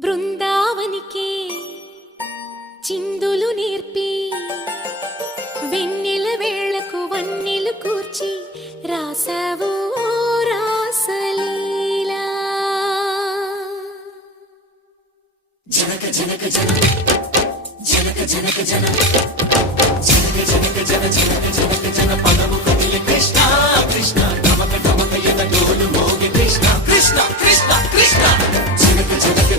బృందావనికి చిందులు నేర్పి వెన్నెల వేళకు వన్నెలు కూర్చి రాసావు రాసలీలా. జనక జనక జన జనక జనక జన జనక జనక జన జనక జనక జన పదము కదిలి కృష్ణ కృష్ణ టమక టమక ఎద డోలు మోగి కృష్ణ కృష్ణ కృష్ణ కృష్ణ జనక జనక